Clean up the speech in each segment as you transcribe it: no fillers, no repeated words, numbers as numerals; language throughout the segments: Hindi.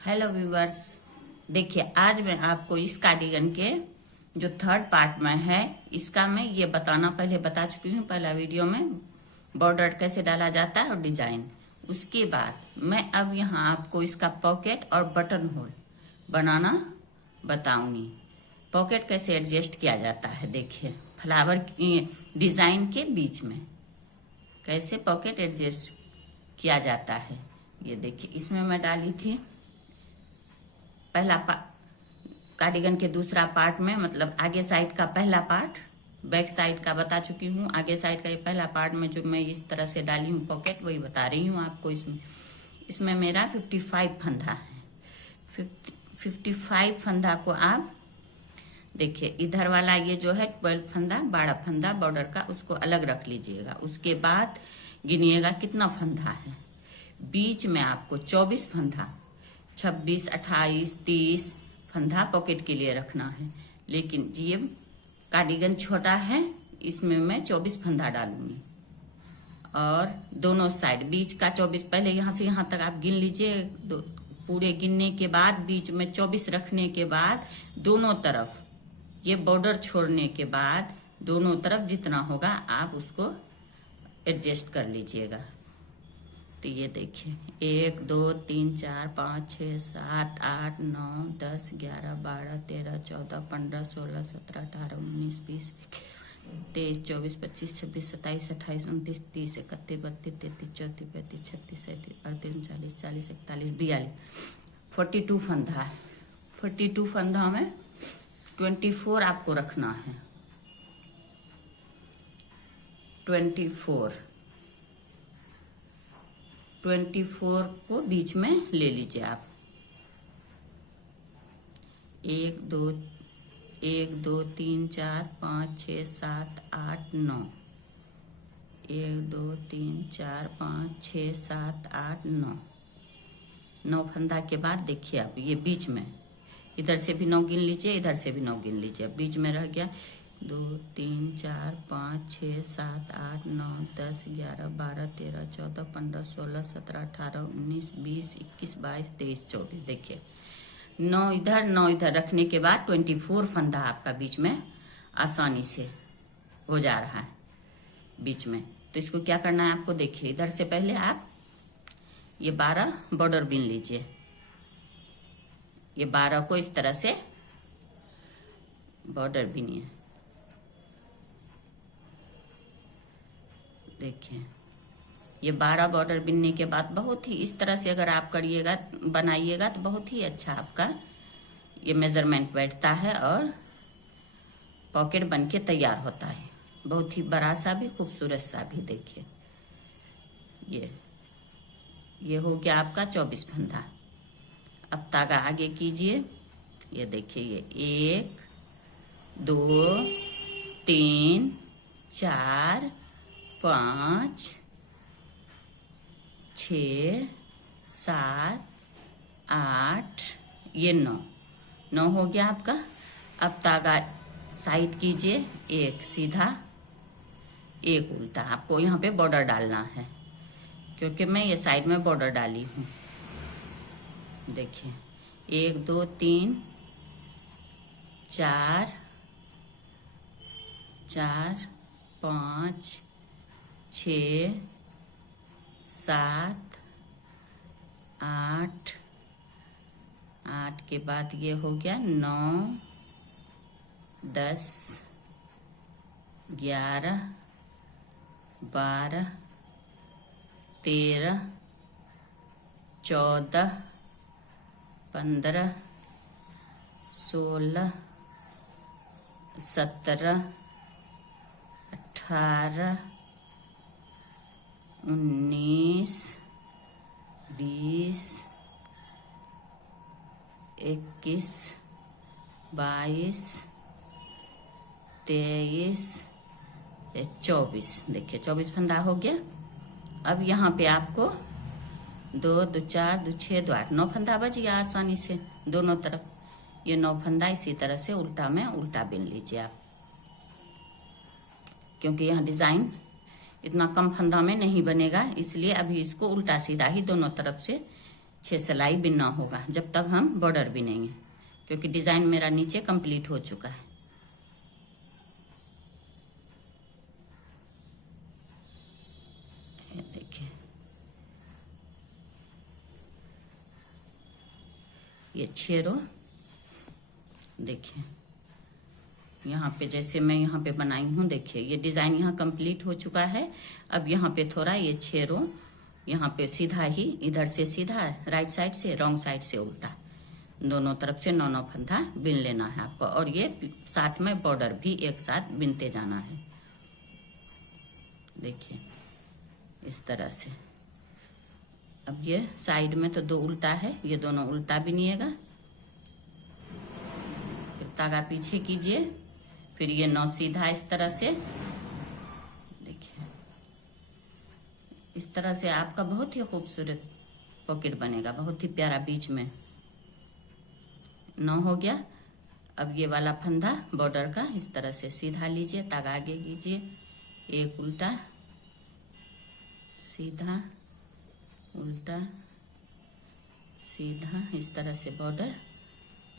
हेलो व्यूवर्स, देखिए आज मैं आपको इस कार्डिगन के जो थर्ड पार्ट में है इसका मैं ये बताना पहले बता चुकी हूँ पहला वीडियो में बॉर्डर कैसे डाला जाता है और डिजाइन। उसके बाद मैं अब यहाँ आपको इसका पॉकेट और बटन होल बनाना बताऊंगी। पॉकेट कैसे एडजस्ट किया जाता है, देखिए फ्लावर डिजाइन के बीच में कैसे पॉकेट एडजस्ट किया जाता है। ये देखिए इसमें मैं डाली थी पहला कार्डिगन के दूसरा पार्ट में, मतलब आगे साइड का पहला पार्ट, बैक साइड का बता चुकी हूँ। आगे साइड का ये पहला पार्ट में जो मैं इस तरह से डाली हूँ पॉकेट, वही बता रही हूँ आपको। इसमें मेरा 55 फंदा है। 55 फंदा को आप देखिए, इधर वाला ये जो है 12 फंदा 12 फंदा बॉर्डर का, उसको अलग रख लीजिएगा। उसके बाद गिनिएगा कितना फंदा है। बीच में आपको 24 फंदा, 26, 28, 30 फंदा पॉकेट के लिए रखना है। लेकिन ये कार्डिगन छोटा है, इसमें मैं 24 फंदा डालूंगी। और दोनों साइड बीच का 24, पहले यहाँ से यहाँ तक आप गिन लीजिए। पूरे गिनने के बाद बीच में 24 रखने के बाद दोनों तरफ ये बॉर्डर छोड़ने के बाद दोनों तरफ जितना होगा आप उसको एडजस्ट कर लीजिएगा। तो ये देखिए 1 2 3 4 5 6 7 8 9 10 11 12 13 14 15 16 17 18 19 20 23 24 25 26 27 28 29 30 31 32 33 34 35 36 37 38 39 40 41 42 42 फंदा है। 42 फंदा में 24 आपको रखना है। 24 को बीच में ले लीजिए आप। 1 2 3 4 5 6 7 8 9 1 2 3 4 5 6 7 8 9 फंदा के बाद देखिए आप ये बीच में इधर से भी 9 गिन लीजिए, इधर से भी 9 गिन लीजिए। बीच में रह गया 2 3 4 5 6 7 8 9 10 11 12 13 14 15 16 17 18 19 20 21 22 23 24। देखिए 9 इधर 9 इधर रखने के बाद 24 फंदा आपका बीच में आसानी से हो जा रहा है बीच में। तो इसको क्या करना है आपको, देखिए इधर से पहले आप ये 12 बॉर्डर बीन लीजिए। ये 12 को इस तरह से बॉर्डर बीनिए। देखिए ये 12 बॉर्डर बिनने के बाद बहुत ही इस तरह से अगर आप करिएगा बनाइएगा तो बहुत ही अच्छा आपका ये मेजरमेंट बैठता है और पॉकेट बन के तैयार होता है। बहुत ही बड़ा सा भी खूबसूरत सा भी। देखिए ये हो गया आपका 24 फंदा। अब तागा आगे कीजिए। ये देखिए ये 1 2 3 4 5 6 7 8 ये 9 हो गया आपका। अब तागा साइड कीजिए, एक सीधा एक उल्टा। आपको यहाँ पे बॉर्डर डालना है क्योंकि मैं ये साइड में बॉर्डर डाली हूँ। देखिए 1 2 3 4 4 5 6 7 8 8 के बाद ये हो गया 9 10 11 12 13 14 15 16 17 18 19 20 21 22 23 24। देखिए 24 फंदा हो गया। अब यहाँ पे आपको 2 2 4 2 6 2 8 9 फंदा बच गया आसानी से दोनों तरफ। ये 9 फंदा इसी तरह से उल्टा में उल्टा बिन लीजिए आप, क्योंकि यहाँ डिजाइन इतना कम फंदा में नहीं बनेगा, इसलिए अभी इसको उल्टा सीधा ही दोनों तरफ से 6 सिलाई बिनना होगा जब तक हम बॉर्डर बिनेंगे, क्योंकि डिज़ाइन मेरा नीचे कंप्लीट हो चुका है। ये देखिए, ये 6 रो देखिए यहाँ पे, जैसे मैं यहाँ पे बनाई हूँ। देखिए ये डिज़ाइन यहाँ कंप्लीट हो चुका है। अब यहाँ पे थोड़ा ये 6 रो यहाँ पे सीधा ही, इधर से सीधा, राइट साइड से, रॉन्ग साइड से उल्टा, दोनों तरफ से 9 फंदा बिन लेना है आपको। और ये साथ में बॉर्डर भी एक साथ बिनते जाना है। देखिए इस तरह से। अब ये साइड में तो 2 उल्टा है, ये दोनों उल्टा बिनिएगा, फिर धागा पीछे कीजिए, फिर ये 9 सीधा इस तरह से। देखिए इस तरह से आपका बहुत ही खूबसूरत पॉकेट बनेगा, बहुत ही प्यारा। बीच में 9 हो गया। अब ये वाला फंदा बॉर्डर का इस तरह से सीधा लीजिए, धागा आगे कीजिए, एक उल्टा सीधा, उल्टा सीधा, इस तरह से बॉर्डर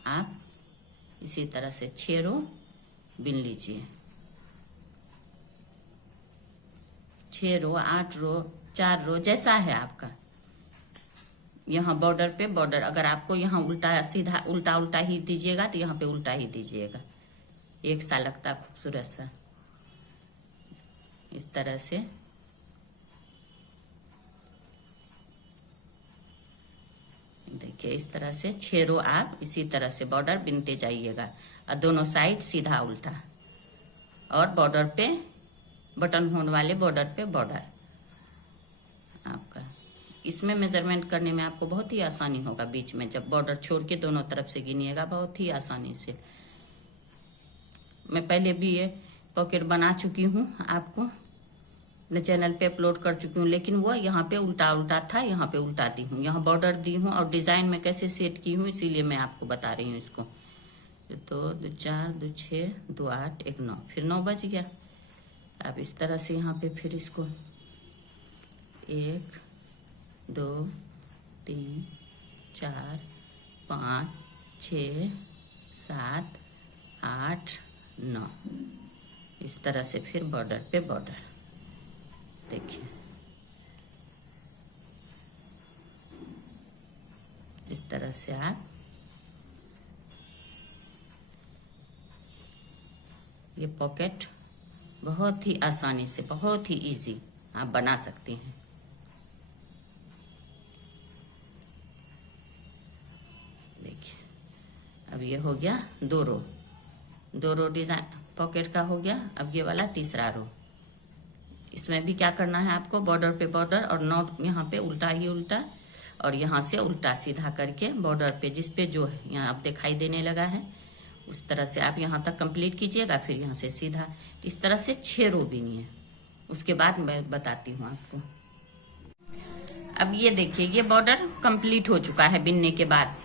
आप इसी तरह से 6 रो बिन लीजिए। 6 रो, 8 रो, 4 रो, जैसा है आपका। यहाँ बॉर्डर पे बॉर्डर, अगर आपको यहाँ उल्टा सीधा उल्टा उल्टा ही दीजिएगा तो यहाँ पे उल्टा ही दीजिएगा, एक सा लगता खूबसूरत सा। इस तरह से देखिए, इस तरह से 6 रो आप इसी तरह से बॉर्डर बिनते जाइएगा, और दोनों साइड सीधा उल्टा, और बॉर्डर पे बटन होल वाले बॉर्डर पे बॉर्डर आपका। इसमें मेजरमेंट करने में आपको बहुत ही आसानी होगा। बीच में जब बॉर्डर छोड़ के दोनों तरफ से गिनिएगा बहुत ही आसानी से। मैं पहले भी ये पॉकेट बना चुकी हूँ, आपको मैं चैनल पे अपलोड कर चुकी हूँ, लेकिन वो यहाँ पे उल्टा उल्टा था, यहाँ पे उल्टा दी हूँ, यहाँ बॉर्डर दी हूँ, और डिज़ाइन में कैसे सेट की हूँ इसीलिए मैं आपको बता रही हूँ इसको। 2 2 4 2 6 2 8 1 9, फिर 9 बज गया। अब इस तरह से यहाँ पे फिर इसको 1 2 3 4 5 6 7 8 9, इस तरह से फिर बॉर्डर पे बॉर्डर। देखिए इस तरह से आप ये पॉकेट बहुत ही आसानी से, बहुत ही इजी आप बना सकती हैं। देखिए अब ये हो गया 2 रो डिजाइन पॉकेट का हो गया। अब ये वाला तीसरा रो, इसमें भी क्या करना है आपको, बॉर्डर पे बॉर्डर, और नॉट यहाँ पे उल्टा ही उल्टा, और यहाँ से उल्टा सीधा करके बॉर्डर पे जिस पे जो है यहाँ आप दिखाई देने लगा है उस तरह से आप यहाँ तक कंप्लीट कीजिएगा। फिर यहाँ से सीधा इस तरह से 6 रो बिनिए, उसके बाद मैं बताती हूँ आपको। अब ये देखिए, ये बॉर्डर कंप्लीट हो चुका है बिनने के बाद।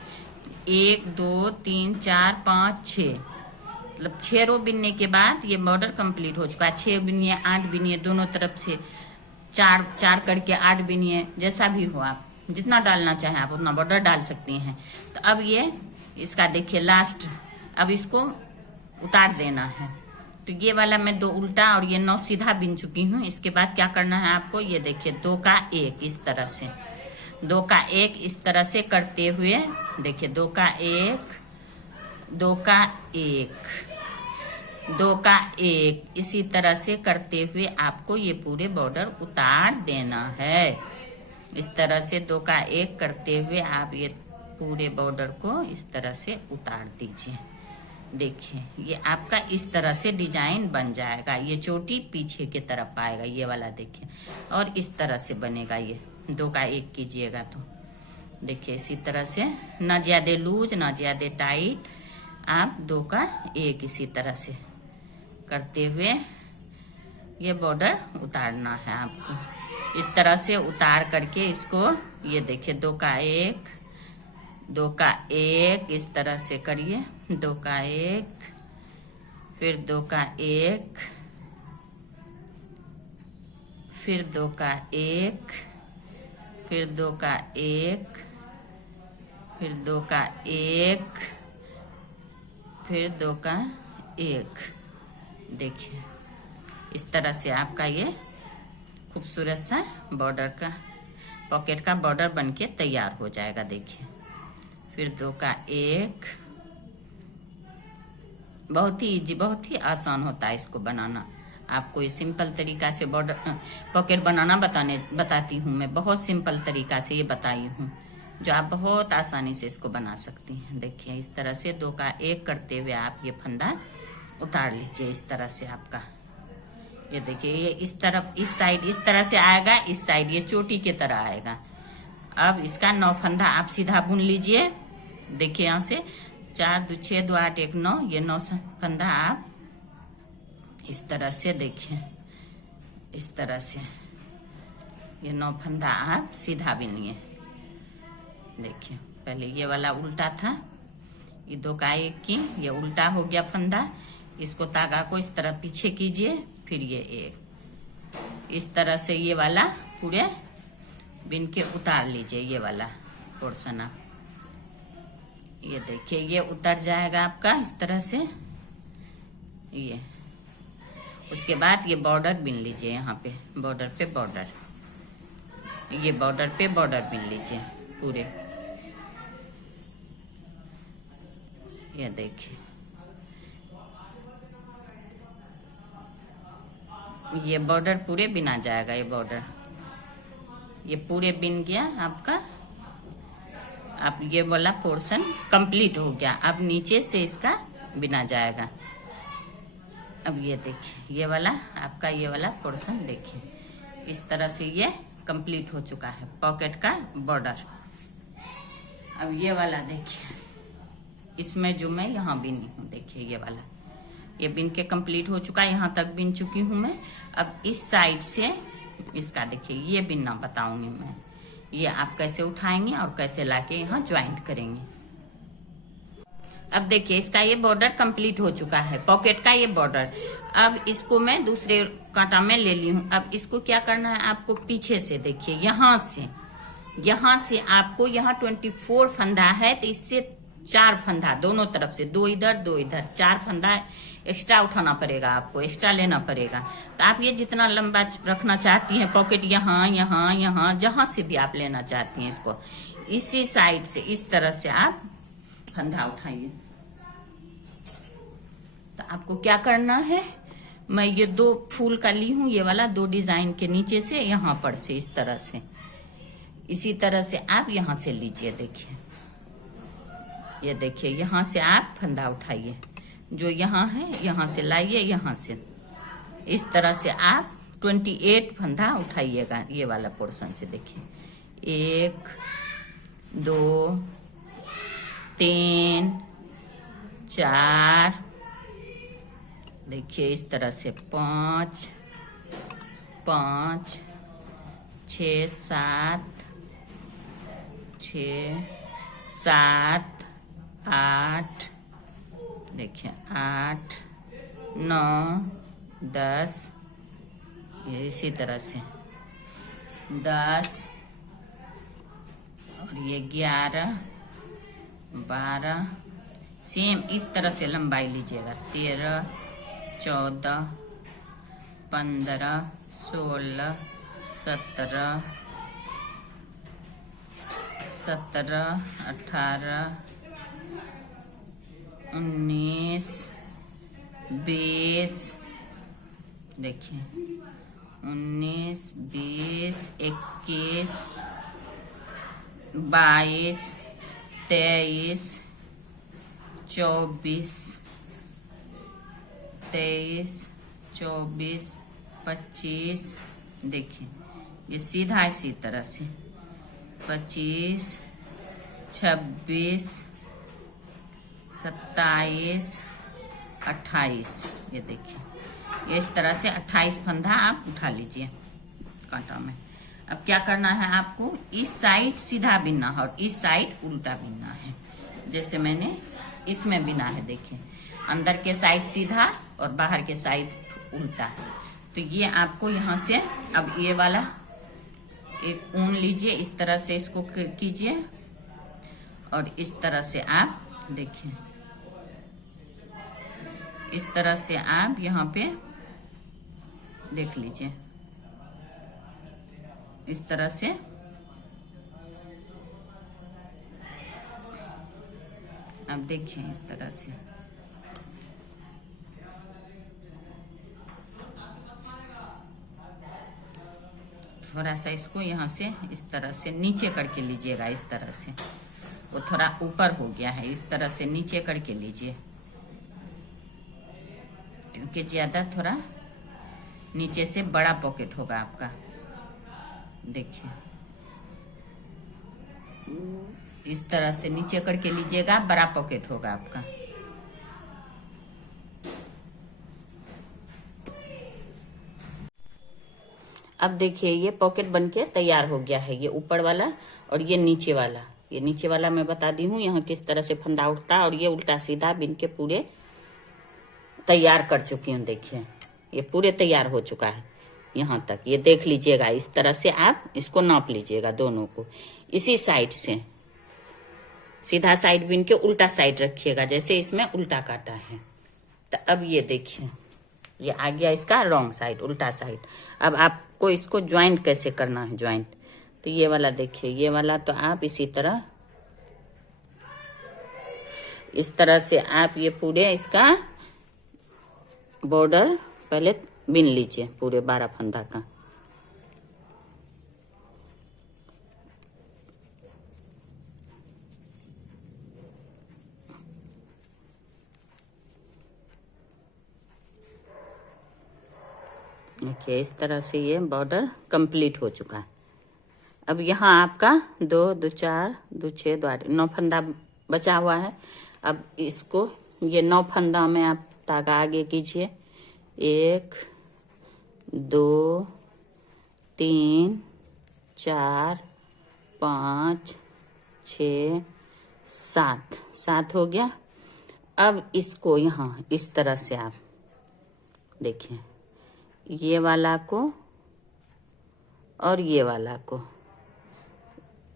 1 2 3 4 5 6, मतलब 6 रो बिनने के बाद ये बॉर्डर कंप्लीट हो चुका है। 6 बिनिए, 8 बिनिए, दोनों तरफ से 4 करके 8 बिनिए, जैसा भी हो आप जितना डालना चाहें आप उतना बॉर्डर डाल सकती हैं। तो अब ये इसका देखिए लास्ट, अब इसको उतार देना है। तो ये वाला मैं 2 उल्टा और ये 9 सीधा बिन चुकी हूँ। इसके बाद क्या करना है आपको, ये देखिए 2 का 1 इस तरह से, 2 का 1 इस तरह से करते हुए, देखिए 2 का 1 2 का 1 2 का 1 इसी तरह से करते हुए आपको ये पूरे बॉर्डर उतार देना है। इस तरह से 2 का 1 करते हुए आप ये पूरे बॉर्डर को इस तरह से उतार दीजिए। देखिए ये आपका इस तरह से डिजाइन बन जाएगा। ये चोटी पीछे की तरफ आएगा, ये वाला देखिए, और इस तरह से बनेगा। ये 2 का 1 कीजिएगा तो देखिए इसी तरह से, ना ज्यादा लूज ना ज्यादा टाइट, आप 2 का 1 इसी तरह से करते हुए ये बॉर्डर उतारना है आपको। इस तरह से उतार करके इसको, ये देखिए 2 का 1 2 का 1 इस तरह से करिए, 2 का 1 फिर 2 का 1 फिर 2 का 1 फिर 2 का 1 फिर 2 का 1, फिर 2 का 1। देखिए इस तरह से आपका ये खूबसूरत सा बॉर्डर का पॉकेट का बॉर्डर बनके तैयार हो जाएगा। देखिए फिर 2 का 1। बहुत ही इजी, बहुत ही आसान होता है इसको बनाना। आपको ये सिंपल तरीका से बॉर्डर पॉकेट बनाना बताती हूँ मैं। बहुत सिंपल तरीका से ये बताई हूँ जो आप बहुत आसानी से इसको बना सकती हैं। देखिए इस तरह से 2 का 1 करते हुए आप ये फंदा उतार लीजिए। इस तरह से आपका ये देखिए ये इस तरफ, इस साइड इस तरह से आएगा, इस साइड ये चोटी की तरह आएगा। अब इसका 9 फंदा आप सीधा बुन लीजिए। देखिए यहाँ से 4 2 6 2 8 1 9, ये 9 फंदा आप इस तरह से देखिए, इस तरह से ये 9 फंदा आप सीधा बिनिए। देखिए पहले ये वाला उल्टा था, ये 2 का 1 की, ये उल्टा हो गया फंदा। इसको तागा को इस तरह पीछे कीजिए, फिर ये 1 इस तरह से ये वाला पूरे बिन के उतार लीजिए। ये वाला पोर्शन आप ये देखिए ये उतर जाएगा आपका इस तरह से। ये उसके बाद ये बॉर्डर बिन लीजिए। यहाँ पे बॉर्डर पे बॉर्डर, ये बॉर्डर पे बॉर्डर बिन लीजिए पूरे। ये देखिए ये बॉर्डर पूरे बिना जाएगा। ये बॉर्डर ये पूरे बिन गया आपका। अब ये वाला पोर्शन कंप्लीट हो गया। अब नीचे से इसका बिना जाएगा। अब ये देखिए ये वाला आपका, ये वाला पोर्शन देखिए इस तरह से ये कंप्लीट हो चुका है पॉकेट का बॉर्डर। अब ये वाला देखिए, इसमें जो मैं यहाँ बिनी हूँ, देखिए ये वाला ये बिन के कंप्लीट हो चुका है। यहाँ तक बिन चुकी हूँ मैं। अब इस साइड से इसका देखिए ये बिनना बताऊंगी मैं। ये आप कैसे उठाएंगे और कैसे लाके यहाँ ज्वाइंट करेंगे। अब देखिए इसका ये बॉर्डर कंप्लीट हो चुका है पॉकेट का ये बॉर्डर। अब इसको मैं दूसरे कांटा में ले ली हूँ। अब इसको क्या करना है आपको, पीछे से देखिए यहाँ से आपको यहाँ 24 फंदा है, तो इससे 4 फंदा दोनों तरफ से, 2 इधर 2 इधर, 4 फंदा एक्स्ट्रा उठाना पड़ेगा आपको, एक्स्ट्रा लेना पड़ेगा। तो आप ये जितना लंबा रखना चाहती हैं पॉकेट, यहाँ यहाँ यहाँ जहां से भी आप लेना चाहती हैं इसको, इसी साइड से इस तरह से आप फंदा उठाइए। तो आपको क्या करना है, मैं ये 2 फूल का ली हूँ, ये वाला 2 डिजाइन के नीचे से यहाँ पर से इस तरह से, इसी तरह से आप यहाँ से लीजिए। देखिए ये देखिए यहाँ से आप फंदा उठाइए, जो यहाँ है यहाँ से लाइए, यहाँ से इस तरह से आप 28 फंदा उठाइएगा ये वाला पोर्शन से। देखिए 1 2 3 4, देखिए इस तरह से 5 5 6 7 6 7 8, देखिए 8 9 10, ये इसी तरह से 10 और ये 11 12, सेम इस तरह से लंबाई लीजिएगा। 13 14 15 16 17 18 19 20, देखिए 19 20 21 22 23 24 23 24 25, देखिए ये सीधा इसी तरह से 25 26 27 28, ये देखिए ये इस तरह से 28 फंदा आप उठा लीजिए कांटा में। अब क्या करना है आपको, इस साइड सीधा बिनना है और इस साइड उल्टा बिनना है, जैसे मैंने इसमें बिना है। देखिए अंदर के साइड सीधा और बाहर के साइड उल्टा है। तो ये आपको यहाँ से, अब ये वाला एक ऊन लीजिए, इस तरह से इसको कीजिए और इस तरह से आप देखिए, इस तरह से आप यहाँ पे देख लीजिए, इस तरह से आप देखिए, इस तरह से थोड़ा सा इसको यहाँ से इस तरह से नीचे करके लीजिएगा। इस तरह से वो थोड़ा ऊपर हो गया है, इस तरह से नीचे करके लीजिए, क्योंकि ज़्यादा थोड़ा नीचे से बड़ा पॉकेट होगा आपका। देखिए इस तरह से नीचे करके लीजिएगा, बड़ा पॉकेट होगा आपका। अब देखिए ये पॉकेट बनके तैयार हो गया है, ये ऊपर वाला और ये नीचे वाला। ये नीचे वाला मैं बता दी हूँ यहाँ किस तरह से फंदा उठता है, और ये उल्टा सीधा बिन के पूरे तैयार कर चुकी हूँ। देखिए ये पूरे तैयार हो चुका है यहाँ तक, ये देख लीजिएगा। इस तरह से आप इसको नाप लीजिएगा, दोनों को इसी साइड से सीधा साइड बिन के उल्टा साइड रखिएगा, जैसे इसमें उल्टा काटा है। तो अब ये देखिए ये आ गया इसका रॉन्ग साइड, उल्टा साइड। अब आपको इसको ज्वाइंट कैसे करना है, ज्वाइंट तो ये वाला देखिए, ये वाला तो आप इसी तरह, इस तरह से आप ये पूरे इसका बॉर्डर पहले बिन लीजिए, पूरे 12 फंदा का। देखिए इस तरह से ये बॉर्डर कंप्लीट हो चुका है। अब यहाँ आपका 2 2 4 2 6 2 8 9 फंदा बचा हुआ है। अब इसको ये 9 फंदा में आप धागा आगे कीजिए, 1 2 3 4 5 6 7 7 हो गया। अब इसको यहाँ इस तरह से आप देखिए, ये वाला को और ये वाला को,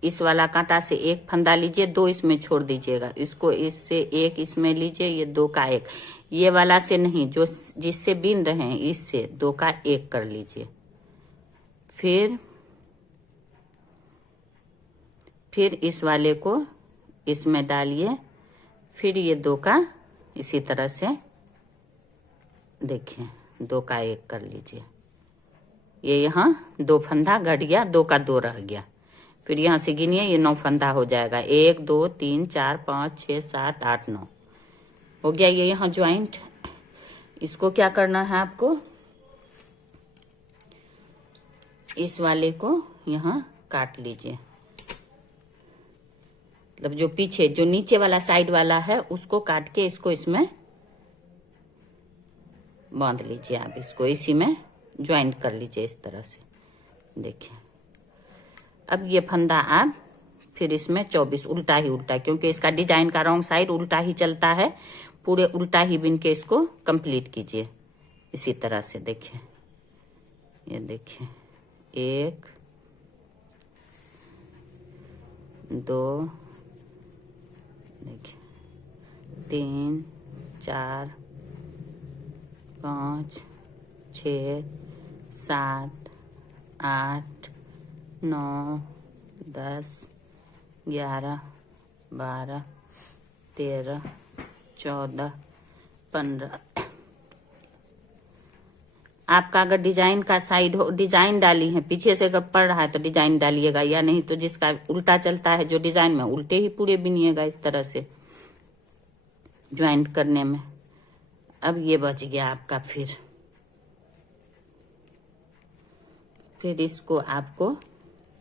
इस वाला कांटा से एक फंदा लीजिए, 2 इसमें छोड़ दीजिएगा, इसको इससे एक इसमें लीजिए, ये 2 का 1, ये वाला से नहीं, जो जिससे बीन रहे हैं इससे 2 का 1 कर लीजिए। फिर इस वाले को इसमें डालिए, फिर ये 2 का इसी तरह से देखिए 2 का 1 कर लीजिए। ये यहाँ 2 फंदा घट गया, 2 का 2 रह गया। फिर यहाँ से गिनिए, ये 9 फंदा हो जाएगा, 1 2 3 4 5 6 7 8 9 हो गया ये यहाँ ज्वाइंट। इसको क्या करना है आपको, इस वाले को यहाँ काट लीजिए, मतलब जो पीछे जो नीचे वाला साइड वाला है उसको काट के इसको इसमें बांध लीजिए। आप इसको इसी में ज्वाइंट कर लीजिए इस तरह से। देखिए अब ये फंदा आप फिर इसमें 24 उल्टा ही उल्टा, क्योंकि इसका डिजाइन का रॉन्ग साइड उल्टा ही चलता है, पूरे उल्टा ही बिन के इसको कंप्लीट कीजिए इसी तरह से। देखिए ये देखिए 1 2 देखिए 3 4 5 6 7 8 9 10 11 12 13 14 15। आपका अगर डिजाइन का साइड हो, डिजाइन डाली है पीछे से अगर पड़ रहा है तो डिजाइन डालिएगा, या नहीं तो जिसका उल्टा चलता है जो डिजाइन में, उल्टे ही पूरे बिनिएगा इस तरह से ज्वाइंट करने में। अब ये बच गया आपका। फिर इसको आपको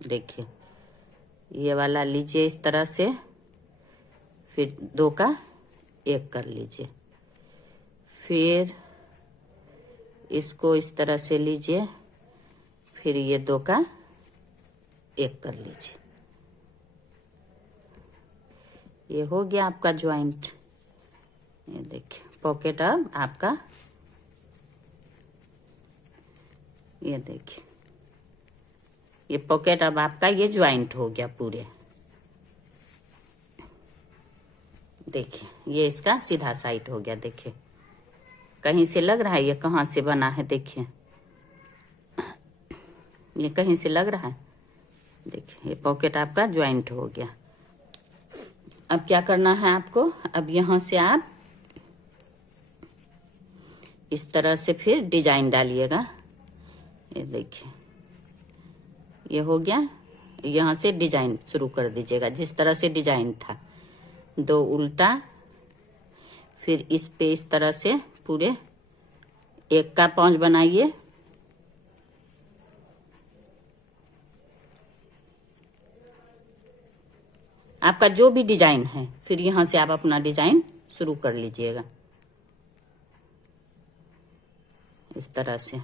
देखिए ये वाला लीजिए इस तरह से, फिर 2 का 1 कर लीजिए, फिर इसको इस तरह से लीजिए, फिर ये 2 का 1 कर लीजिए। ये हो गया आपका ज्वाइंट। ये देखिए पॉकेट अब आपका, ये देखिए ये पॉकेट अब आपका ये ज्वाइंट हो गया पूरे। देखिए ये इसका सीधा साइड हो गया। देखिए कहीं से लग रहा है, ये कहाँ से बना है, देखिए ये कहीं से लग रहा है। देखिए ये पॉकेट आपका ज्वाइंट हो गया। अब क्या करना है आपको, अब यहाँ से आप इस तरह से फिर डिजाइन डालिएगा। ये देखिए ये हो गया। यहाँ से डिजाइन शुरू कर दीजिएगा जिस तरह से डिजाइन था। 2 उल्टा, फिर इस पे इस तरह से पूरे 1 का 5 बनाइए। आपका जो भी डिजाइन है, फिर यहाँ से आप अपना डिजाइन शुरू कर लीजिएगा इस तरह से।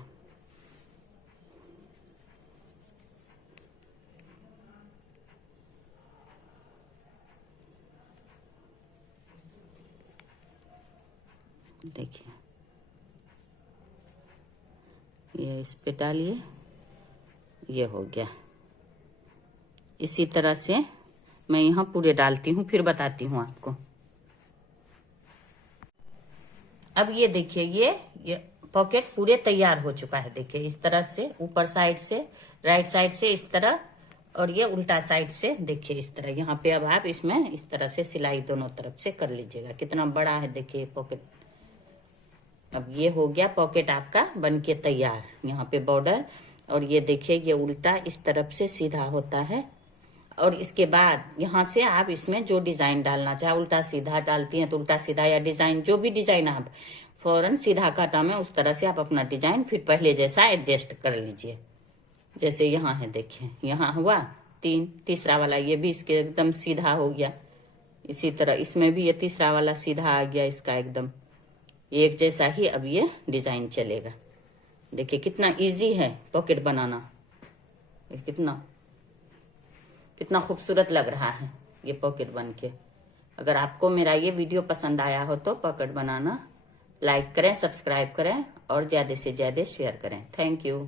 देखिए ये इस पे डालिए, ये हो गया। इसी तरह से मैं यहाँ पूरे डालती हूँ, फिर बताती हूँ आपको। अब ये देखिए ये पॉकेट पूरे तैयार हो चुका है। देखिए इस तरह से ऊपर साइड से, राइट साइड से इस तरह, और ये उल्टा साइड से देखिए इस तरह। यहाँ पे अब आप इसमें इस तरह से सिलाई दोनों तरफ से कर लीजिएगा। कितना बड़ा है देखिए पॉकेट। अब ये हो गया पॉकेट आपका बनके तैयार। यहाँ पे बॉर्डर, और ये देखिए ये उल्टा इस तरफ से सीधा होता है। और इसके बाद यहाँ से आप इसमें जो डिजाइन डालना चाहे, उल्टा सीधा डालती हैं तो उल्टा सीधा, या डिजाइन जो भी डिजाइन आप फौरन सीधा काटा में, उस तरह से आप अपना डिजाइन फिर पहले जैसा एडजस्ट कर लीजिए। जैसे यहाँ है देखिए, यहाँ हुआ 3, तीसरा वाला ये भी इसके एकदम सीधा हो गया। इसी तरह इसमें भी ये तीसरा वाला सीधा आ गया इसका एकदम। एक जैसा ही अब ये डिजाइन चलेगा। देखिए कितना इजी है पॉकेट बनाना, कितना खूबसूरत लग रहा है ये पॉकेट बन के। अगर आपको मेरा ये वीडियो पसंद आया हो तो पॉकेट बनाना लाइक करें, सब्सक्राइब करें और ज़्यादा से ज़्यादा शेयर करें। Thank you.